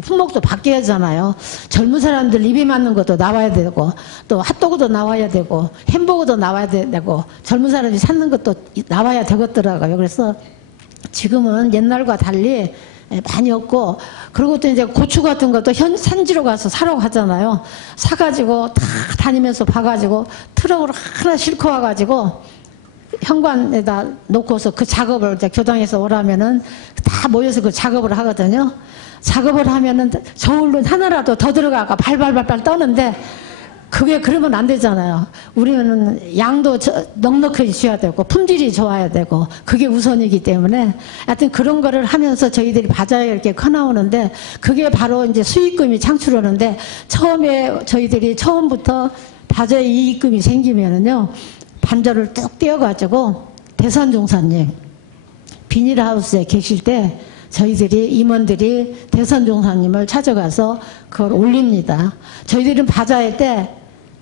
품목도 바뀌어야잖아요. 젊은 사람들 입에 맞는 것도 나와야 되고 또 핫도그도 나와야 되고 햄버거도 나와야 되고 젊은 사람이 찾는 것도 나와야 되겠더라고요. 그래서 지금은 옛날과 달리 많이 없고, 그리고 또 이제 고추 같은 것도 산지로 가서 사러 가잖아요. 사가지고 다 다니면서 봐가지고 트럭으로 하나 싣고 와가지고 현관에다 놓고서 그 작업을 이제 교당에서 오라면은 다 모여서 그 작업을 하거든요. 작업을 하면은 저울로 하나라도 더 들어가가 발발발발 떠는데, 그게 그러면 안 되잖아요. 우리는 양도 넉넉하게 줘야 되고 품질이 좋아야 되고 그게 우선이기 때문에 하여튼 그런 거를 하면서 저희들이 바자회 이렇게 커나오는데, 그게 바로 이제 수익금이 창출하는데, 처음에 저희들이 처음부터 바자회 이익금이 생기면은요, 반절을 뚝 떼어가지고 대산종사님 비닐하우스에 계실 때 저희들이 임원들이 대산종사님을 찾아가서 그걸 올립니다. 저희들은 바자회 때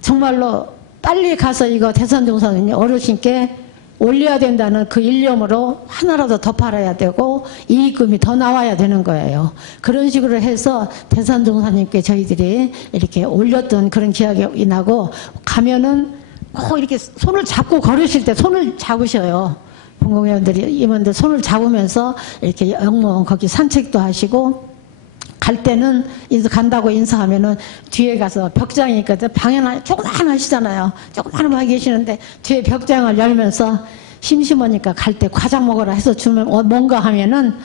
정말로 빨리 가서 이거 대산종사님 어르신께 올려야 된다는 그 일념으로 하나라도 더 팔아야 되고 이익금이 더 나와야 되는 거예요. 그런 식으로 해서 대산종사님께 저희들이 이렇게 올렸던 그런 기억이 나고, 가면은 꼭 이렇게 손을 잡고 걸으실 때 손을 잡으셔요. 공공회원들이, 임원들 손을 잡으면서 이렇게 영무 거기 산책도 하시고, 갈 때는 간다고 인사하면은 뒤에 가서 벽장이 있거든. 방에 조그만 하시잖아요. 조그만 계시는데 뒤에 벽장을 열면서 심심하니까 갈 때 과자 먹으라 해서 주면 뭔가 하면은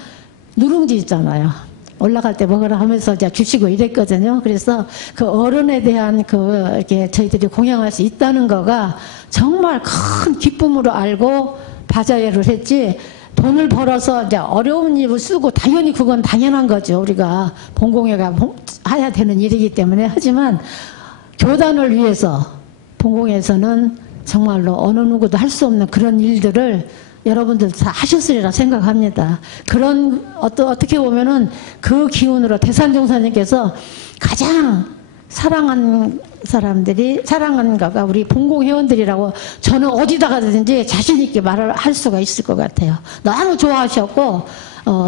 누룽지 있잖아요. 올라갈 때 먹으라 하면서 이제 주시고 이랬거든요. 그래서 그 어른에 대한 이렇게 저희들이 공양할 수 있다는 거가 정말 큰 기쁨으로 알고 바자회를 했지, 돈을 벌어서 이제 어려운 일을 쓰고, 당연히 그건 당연한 거죠. 우리가 본공회가 해야 되는 일이기 때문에. 하지만 교단을 위해서 본공회에서는 정말로 어느 누구도 할 수 없는 그런 일들을 여러분들 다 하셨으리라 생각합니다. 그런 어떻게 보면은 그 기운으로 대산종사님께서 가장 사랑한 사람들이, 사랑하는 거가 우리 본공회원들이라고 저는 어디다 가든지 자신 있게 말을 할 수가 있을 것 같아요. 너무 좋아하셨고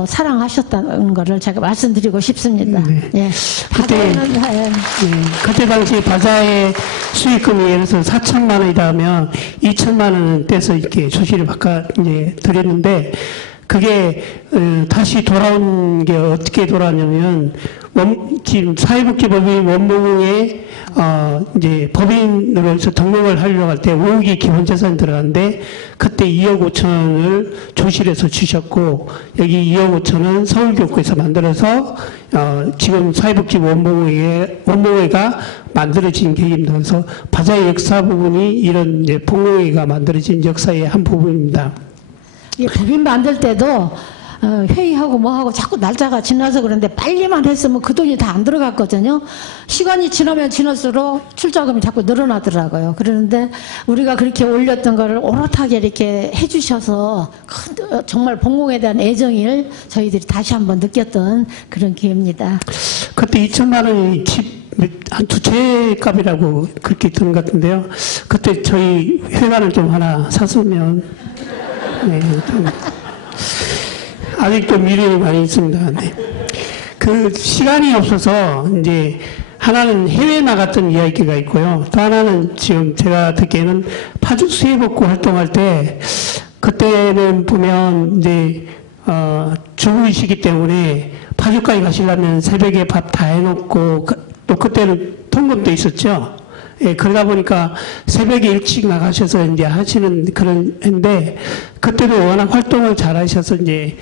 사랑하셨다는 거를 제가 말씀드리고 싶습니다. 네. 예. 그때 당시 바자회 수익금이 예를 들어서 4천만 원이다 하면 2천만 원은 떼서 이렇게 조시를 바꿔 이제 드렸는데, 그게 다시 돌아온 게 어떻게 돌아왔냐면, 지금 사회복지법인 원무에 이제 법인으로서 등록을 하려고 할 때 5억이 기본재산이 들어갔는데, 그때 2억 5천을 조실해서 주셨고, 여기 2억 5천은 서울교구에서 만들어서 지금 사회복지 원무회가 만들어진 계획입니다. 그래서 바자회 역사 부분이 이런 이제 본공회가 만들어진 역사의 한 부분입니다. 법인 만들 때도 회의하고 뭐하고 자꾸 날짜가 지나서 그런데 빨리만 했으면 그 돈이 다 안 들어갔거든요. 시간이 지나면 지날수록 출자금이 자꾸 늘어나더라고요. 그러는데 우리가 그렇게 올렸던 거를 오롯하게 이렇게 해주셔서 정말 본공에 대한 애정을 저희들이 다시 한번 느꼈던 그런 기회입니다. 그때 2천만 원이 집 한 두 채 값이라고 그렇게 드는 것 같은데요. 그때 저희 회관을 좀 하나 샀으면, 네, 좀 아직도 미련이 많이 있습니다. 네. 그 시간이 없어서 이제 하나는 해외 나갔던 이야기가 있고요. 또 하나는 지금 제가 듣기에는 파주 수해복구 활동할 때, 그때는 보면 이제 주부이시기 때문에 파주까지 가시려면 새벽에 밥 다 해놓고, 또 그때는 통금도 있었죠. 예, 그러다 보니까 새벽에 일찍 나가셔서 이제 하시는 그런 인데, 그때도 워낙 활동을 잘 하셔서 이제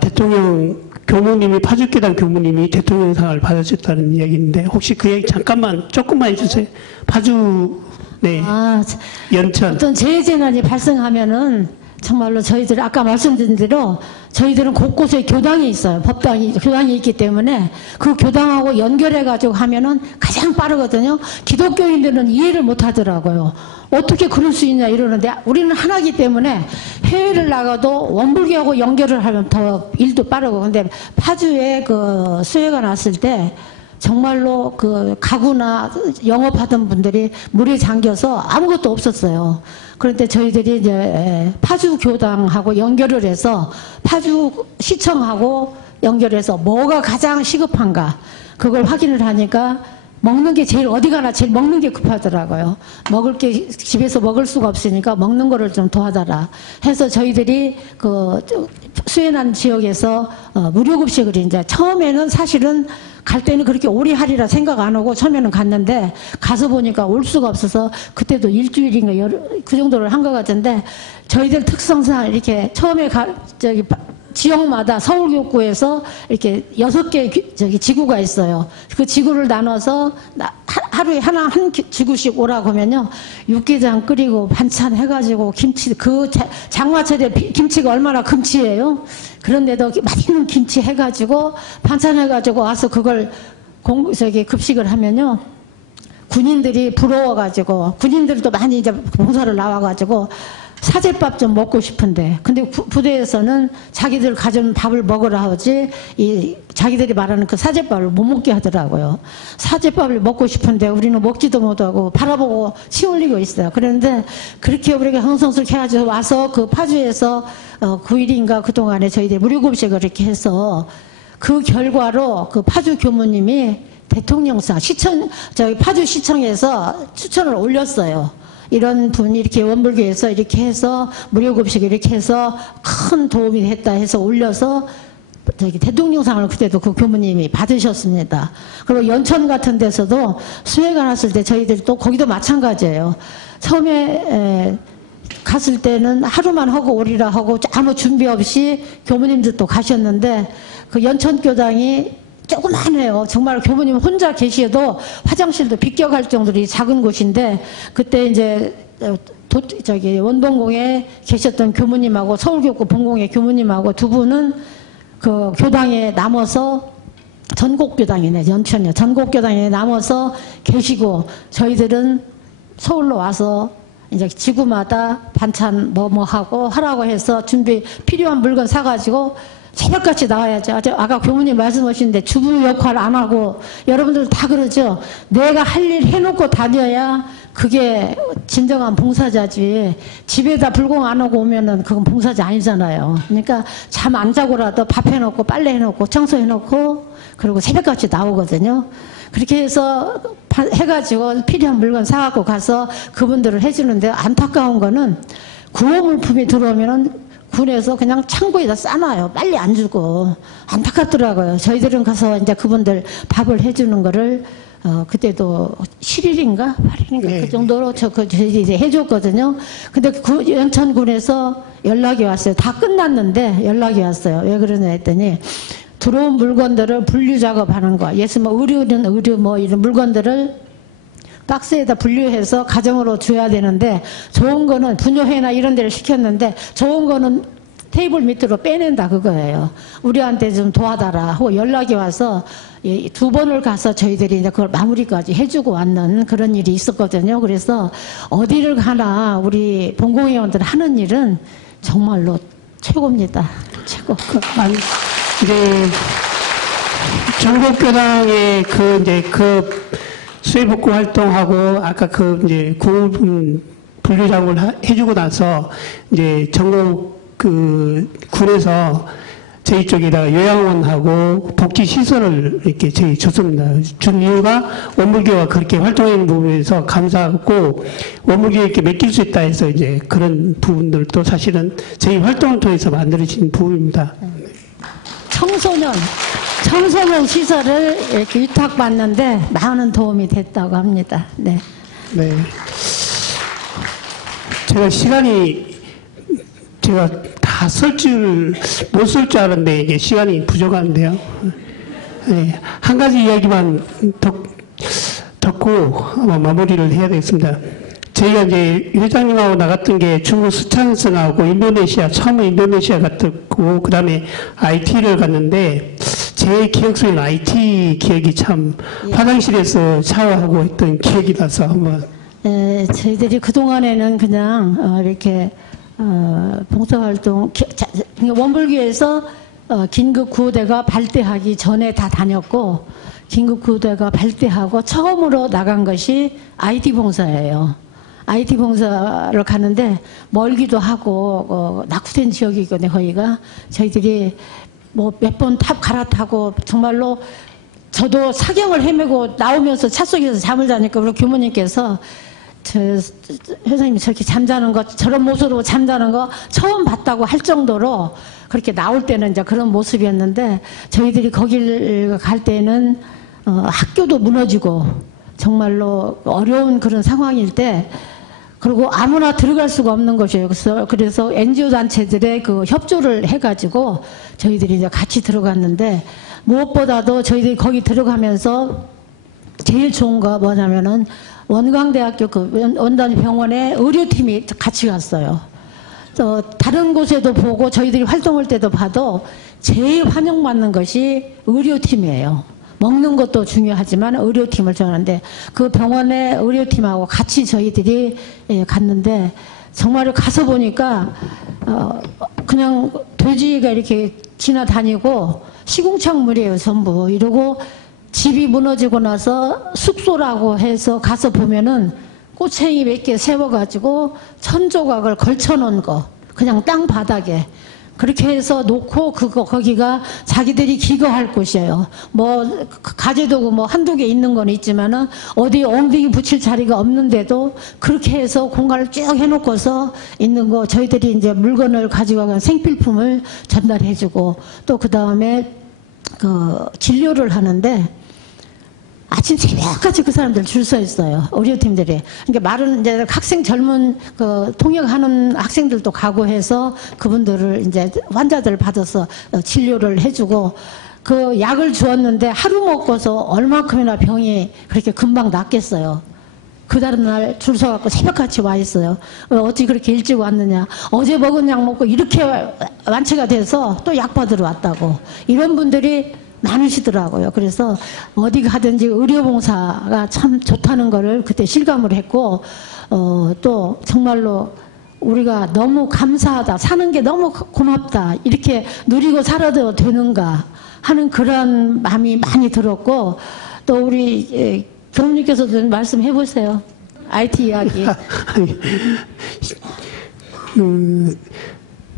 대통령 교무님이, 파주교단 교무님이 대통령상을 받으셨다는 이야기인데, 혹시 그 얘기 잠깐만 조금만 해주세요. 파주, 네, 연천. 어떤 재해재난이 발생하면은 정말로 저희들 아까 말씀드린 대로 저희들은 곳곳에 교당이 있어요. 교당이 있기 때문에 그 교당하고 연결해가지고 하면은 가장 빠르거든요. 기독교인들은 이해를 못 하더라고요. 어떻게 그럴 수 있냐 이러는데, 우리는 하나이기 때문에 해외를 나가도 원불교하고 연결을 하면 더 일도 빠르고. 근데 파주에 그 수해가 났을 때 정말로 그 가구나 영업하던 분들이 물에 잠겨서 아무것도 없었어요. 그런데 저희들이 이제 파주 교당하고 연결을 해서 파주 시청하고 연결해서 뭐가 가장 시급한가 그걸 확인을 하니까, 먹는 게 제일 어디 가나 제일 먹는 게 급하더라고요. 먹을 게 집에서 먹을 수가 없으니까 먹는 거를 좀 도와달라 해서 저희들이 그 수해난 지역에서 무료급식을 이제 처음에는 사실은 갈 때는 그렇게 오래 하리라 생각 안 하고 처음에는 갔는데 가서 보니까 올 수가 없어서 그때도 일주일인가 그 정도를 한 것 같은데 저희들 특성상 이렇게 처음에 지역마다 서울교구에서 이렇게 6개 지구가 있어요. 그 지구를 나눠서 하루에 한 지구씩 오라고 하면요. 육개장 끓이고 반찬 해가지고 김치, 장마철에 김치가 얼마나 금치예요. 그런데도 맛있는 김치 해가지고 반찬 해가지고 와서 그걸 급식을 하면요. 군인들이 부러워가지고 군인들도 많이 이제 봉사를 나와가지고 사제밥 좀 먹고 싶은데 근데 부대에서는 자기들 가져온 밥을 먹으라 하지 자기들이 말하는 그 사제밥을 못 먹게 하더라고요. 사제밥을 먹고 싶은데 우리는 먹지도 못하고 바라보고 침 흘리고 있어요. 그런데 그렇게 우리가 흥성스럽게 해가지고 와서 그 파주에서 9일인가 그동안에 저희들 무료급식을 이렇게 해서 그 결과로 그 파주 교무님이 대통령상 파주시청에서 추천을 올렸어요. 이런 분이 이렇게 원불교에서 이렇게 해서 무료급식 이렇게 해서 큰 도움이 됐다 해서 올려서 대통령상을 그때도 그 교무님이 받으셨습니다. 그리고 연천 같은 데서도 수해가 났을 때 저희들이 또 거기도 마찬가지예요. 처음에 갔을 때는 하루만 하고 오리라 하고 아무 준비 없이 교무님들도 가셨는데 그 연천교당이 조그만해요. 정말 교무님 혼자 계셔도 화장실도 비껴갈 정도로 작은 곳인데 그때 이제 원동공에 계셨던 교무님하고 서울교구 본공의 교무님하고 두 분은 그 교당에 남아서 전곡교당이네 연천이요. 전곡교당에 남아서 계시고 저희들은 서울로 와서 이제 지구마다 반찬 뭐 하고 하라고 해서 필요한 물건 사가지고 새벽같이 나와야죠. 아까 교무님 말씀하시는데 주부 역할 안 하고 여러분들 다 그러죠. 내가 할 일 해놓고 다녀야 그게 진정한 봉사자지. 집에다 불공 안 하고 오면은 그건 봉사자 아니잖아요. 그러니까 잠 안 자고라도 밥 해놓고 빨래 해놓고 청소해놓고 그리고 새벽같이 나오거든요. 그렇게 해서 해가지고 필요한 물건 사갖고 가서 그분들을 해주는데 안타까운 거는 구호물품이 들어오면은 군에서 그냥 창고에다 싸놔요. 빨리 안 주고. 안타깝더라고요. 저희들은 가서 이제 그분들 밥을 해주는 거를, 그때도 7일인가? 8일인가? 네. 그 정도로 저희들이 이제 해줬거든요. 근데 연천군에서 연락이 왔어요. 다 끝났는데 연락이 왔어요. 왜 그러냐 했더니, 들어온 물건들을 분류 작업하는 거. 예를 뭐 의류는 의류 뭐 이런 물건들을 박스에다 분류해서 가정으로 줘야 되는데 좋은 거는 분유회나 이런 데를 시켰는데 좋은 거는 테이블 밑으로 빼낸다 그거예요. 우리한테 좀 도와달라 하고 연락이 와서 2번을 가서 저희들이 이제 그걸 마무리까지 해주고 왔는 그런 일이 있었거든요. 그래서 어디를 가나 우리 본공회원들 하는 일은 정말로 최고입니다. 최고. 이제 전국교당의 수해복구 활동하고 아까 이제 구호품 분류 작업을 해주고 나서 이제 전국 군에서 저희 쪽에다가 요양원하고 복지 시설을 이렇게 저희 줬습니다. 준 이유가 원불교가 그렇게 활동하는 부분에서 감사하고 원불교 이렇게 맡길 수 있다 해서 이제 그런 부분들도 사실은 저희 활동을 통해서 만들어진 부분입니다. 청소년 시설을 이렇게 위탁받는데 많은 도움이 됐다고 합니다. 네. 네. 제가 다 못 쓸 줄 알았는데 이게 시간이 부족한데요. 네. 한 가지 이야기만 듣고 아마 마무리를 해야 되겠습니다. 저희가 이제 회장님하고 나갔던 게 중국 스촨성 나오고 처음에 인도네시아 갔고 그 다음에 IT를 갔는데 제 기억 속에는 IT 기억이 참 화장실에서 샤워하고 했던 기억이 나서 한번. 저희들이 그동안에는 그냥 이렇게 봉사활동 원불교에서 긴급구호대가 발대하기 전에 다 다녔고 긴급구호대가 발대하고 처음으로 나간 것이 IT 봉사예요. IT 봉사를 가는데 멀기도 하고 낙후된 지역이거든요. 거기가 저희들이 뭐 몇 번 탑 갈아타고 정말로 저도 사경을 헤매고 나오면서 차 속에서 잠을 자니까 우리 교무님께서 저 회장님이 저렇게 잠자는 거, 저런 모습으로 잠자는 거 처음 봤다고 할 정도로 그렇게 나올 때는 이제 그런 모습이었는데, 저희들이 거길 갈 때는 학교도 무너지고 정말로 어려운 그런 상황일 때, 그리고 아무나 들어갈 수가 없는 것이에요. 그래서 NGO 단체들의 그 협조를 해가지고 저희들이 이제 같이 들어갔는데, 무엇보다도 저희들이 거기 들어가면서 제일 좋은 거 뭐냐면은 원광대학교 그 원단병원에 의료팀이 같이 갔어요. 다른 곳에도 보고 저희들이 활동할 때도 봐도 제일 환영받는 것이 의료팀이에요. 먹는 것도 중요하지만 의료팀을 정하는데, 그 병원의 의료팀하고 같이 저희들이 갔는데, 정말 가서 보니까 그냥 돼지가 이렇게 지나다니고 시궁창물이에요 전부. 이러고 집이 무너지고 나서 숙소라고 해서 가서 보면은 꼬챙이 몇 개 세워가지고 천조각을 걸쳐놓은 거, 그냥 땅 바닥에 그렇게 해서 놓고, 거기가 자기들이 기거할 곳이에요. 뭐 가재도구 뭐 한두 개 있는 건 있지만은 어디 엉덩이 붙일 자리가 없는데도 그렇게 해서 공간을 쭉 해놓고서 있는 거, 저희들이 이제 물건을 가지고 간 생필품을 전달해주고, 또 그 다음에 그 진료를 하는데 아침 새벽까지 그 사람들 줄 서 있어요. 의료팀들이. 그러니까 말은 이제 학생 젊은 그 통역하는 학생들도 가고 해서 그분들을 이제 환자들 받아서 진료를 해주고, 그 약을 주었는데 하루 먹고서 얼마큼이나 병이 그렇게 금방 낫겠어요. 그 다른 날 줄 서갖고 새벽같이 와 있어요. 어찌 그렇게 일찍 왔느냐. 어제 먹은 약 먹고 이렇게 완치가 돼서 또 약 받으러 왔다고. 이런 분들이 많으시더라고요. 그래서 어디 가든지 의료봉사가 참 좋다는 거를 그때 실감을 했고, 또 정말로 우리가 너무 감사하다, 사는 게 너무 고맙다, 이렇게 누리고 살아도 되는가 하는 그런 마음이 많이 들었고, 또 우리 교수님께서도 좀 말씀해 보세요. IT 이야기.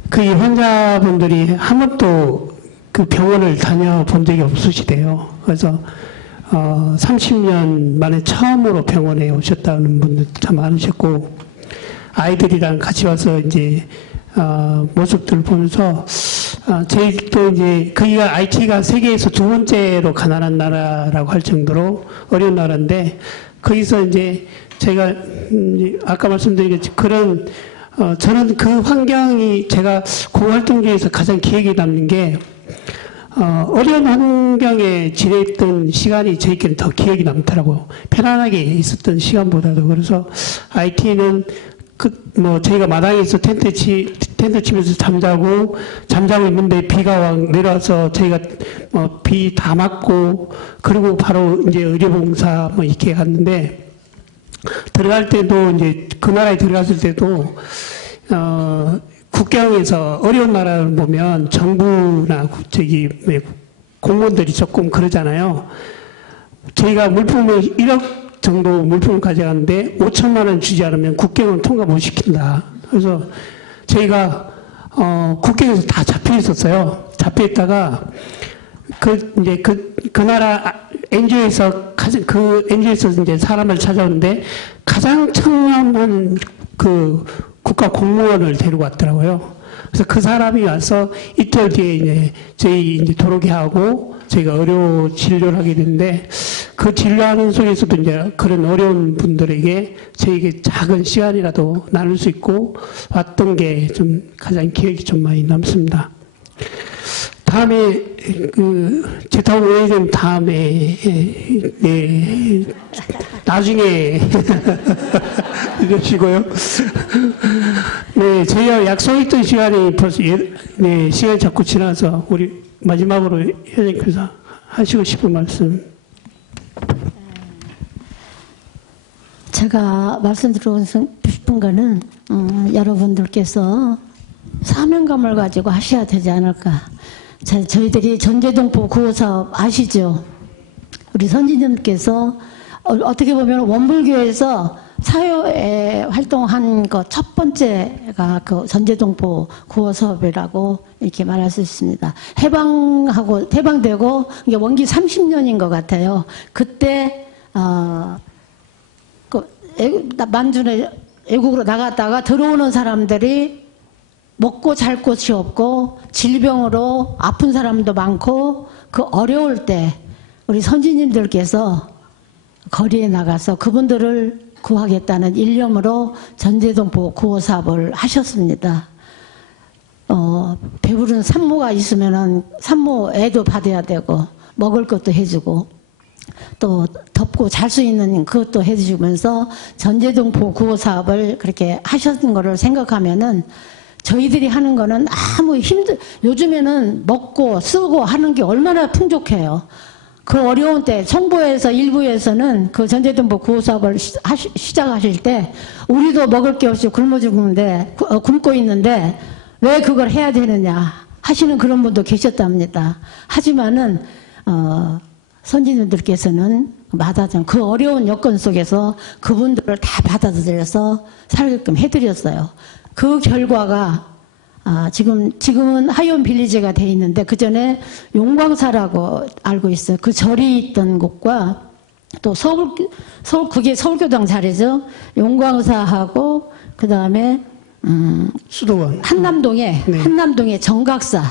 그 환자분들이 한 번도 그 병원을 다녀본 적이 없으시대요. 그래서 30년 만에 처음으로 병원에 오셨다는 분들도 참 많으셨고, 아이들이랑 같이 와서 이제 모습들을 보면서 저희도 이제 거기가 IT가 세계에서 두 번째로 가난한 나라라고 할 정도로 어려운 나라인데, 거기서 이제 제가 아까 말씀드린 그런 저는 그 환경이 제가 공활동 중에서 가장 기억에 남는 게, 어려운 환경에 지냈던 시간이 저희끼리는 더 기억이 남더라고요. 편안하게 있었던 시간보다도. 그래서 IT는 저희가 마당에서 텐트 치면서 잠자고 있는데 비가 내려와서 저희가 비 다 맞고, 그리고 바로 이제 의료봉사 이렇게 갔는데, 들어갈 때도 이제 그 나라에 들어갔을 때도, 국경에서 어려운 나라를 보면 정부나 공무원들이 조금 그러잖아요. 저희가 물품을 1억 정도 물품을 가져가는데 5천만 원 주지 않으면 국경을 통과 못 시킨다. 그래서 저희가 국경에서 다 잡혀 있었어요. 잡혀 있다가 그 나라 NGO에서 이제 사람을 찾아오는데 가장 청렴한 그 국가 공무원을 데리고 왔더라고요. 그래서 그 사람이 와서 이틀 뒤에 이제 저희 이제 도로게 하고 저희가 의료 진료를 하게 됐는데, 그 진료하는 속에서도 이제 그런 어려운 분들에게 저에게 작은 시간이라도 나눌 수 있고 왔던 게 좀 가장 기억이 좀 많이 남습니다. 다음에 제타운 회장 다음에 나중에 이러시고요. 네, 저희가 약속했던 시간이 벌써 시간이 자꾸 지나서 우리 마지막으로 회장님께서 하시고 싶은 말씀. 제가 말씀드리고 싶은 거는 여러분들께서 사명감을 가지고 하셔야 되지 않을까. 저희들이 전제동포 구호사업 아시죠? 우리 선진님께서 어떻게 보면 원불교에서 사회에 활동한 것 첫 번째가 그 전제동포 구호사업이라고 이렇게 말할 수 있습니다. 해방되고 이게 원기 30년인 것 같아요. 그때 만준에 외국으로 나갔다가 들어오는 사람들이 먹고 잘 곳이 없고 질병으로 아픈 사람도 많고 그 어려울 때 우리 선지님들께서 거리에 나가서 그분들을 구하겠다는 일념으로 전제동포 구호 사업을 하셨습니다. 배부른 산모가 있으면은 산모 애도 받아야 되고 먹을 것도 해주고 또 덮고 잘 수 있는 그것도 해주면서 전제동포 구호 사업을 그렇게 하셨던 거를 생각하면은 저희들이 하는 거는 아무 요즘에는 먹고 쓰고 하는 게 얼마나 풍족해요. 그 어려운 때 청보에서 일부에서는 그 전제동포 구호 사업을 시작하실 때 우리도 먹을 게 없이 굶어 죽는데 굶고 있는데 왜 그걸 해야 되느냐 하시는 그런 분도 계셨답니다. 하지만은 선진님들께서는 마다정 그 어려운 여건 속에서 그분들을 다 받아들여서 살게끔 해드렸어요. 그 결과가 지금은 하이온 빌리지가 돼 있는데 그 전에 용광사라고 알고 있어요. 그 절이 있던 곳과 또 그게 서울교당 자리죠. 용광사하고 그 다음에 수도원 한남동에 네. 한남동의 정각사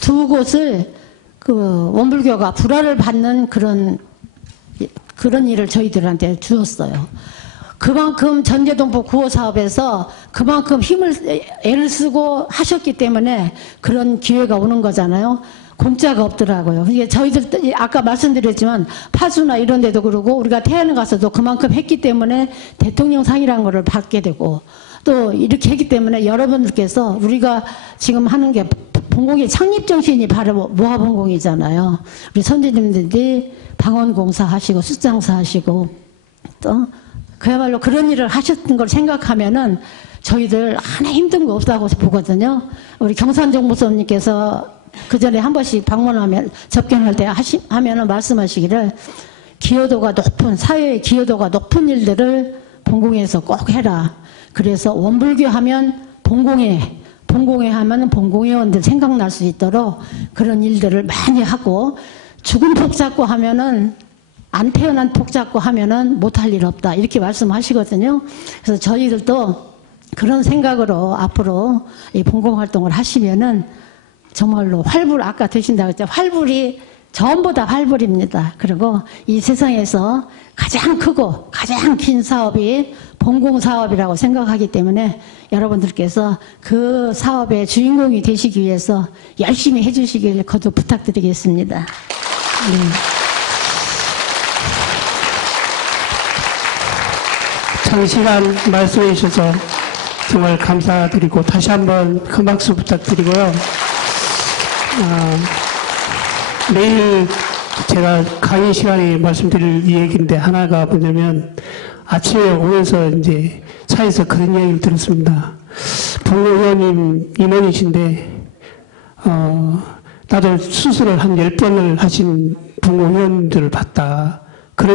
두 곳을 그 원불교가 불화를 받는 그런 일을 저희들한테 주었어요. 그만큼 전제동포 구호 사업에서 그만큼 애를 쓰고 하셨기 때문에 그런 기회가 오는 거잖아요. 공짜가 없더라고요. 이게 저희들 아까 말씀드렸지만 파주나 이런 데도 그러고 우리가 태안에 가서도 그만큼 했기 때문에 대통령상이라는 거를 받게 되고 또 이렇게 했기 때문에 여러분들께서 우리가 지금 하는 게 본공의 창립 정신이 바로 모아본공이잖아요. 우리 선생님들이 방언공사 하시고 숫장사 하시고 또 그야말로 그런 일을 하셨던 걸 생각하면은 저희들 하나 힘든 거 없다고 보거든요. 우리 경산정보사님께서 그 전에 한 번씩 방문하면 접견할 때 하면은 말씀하시기를 기여도가 높은 사회의 기여도가 높은 일들을 본공에서 꼭 해라. 그래서 원불교 하면 본공회 하면 본공회원들 생각날 수 있도록 그런 일들을 많이 하고 죽은 폭 잡고 하면은 안 태어난 폭 잡고 하면은 못할 일 없다 이렇게 말씀하시거든요. 그래서 저희들도 그런 생각으로 앞으로 이 본공활동을 하시면은 정말로 아까 드신다고 했죠. 활불이 전부 다 활불입니다. 그리고 이 세상에서 가장 크고 가장 긴 사업이 본공사업이라고 생각하기 때문에 여러분들께서 그 사업의 주인공이 되시기 위해서 열심히 해주시길 거듭 부탁드리겠습니다. 네. 장시간 말씀해 주셔서 정말 감사드리고 다시 한번 큰 박수 부탁드리고요. 내일 제가 강의 시간에 말씀드릴 얘기인데 하나가 뭐냐면 아침에 오면서 이제 차에서 그런 이야기를 들었습니다. 본의원님 임원이신데 나도 수술을 한 10번을 하신 본의원들을 봤다. 그러면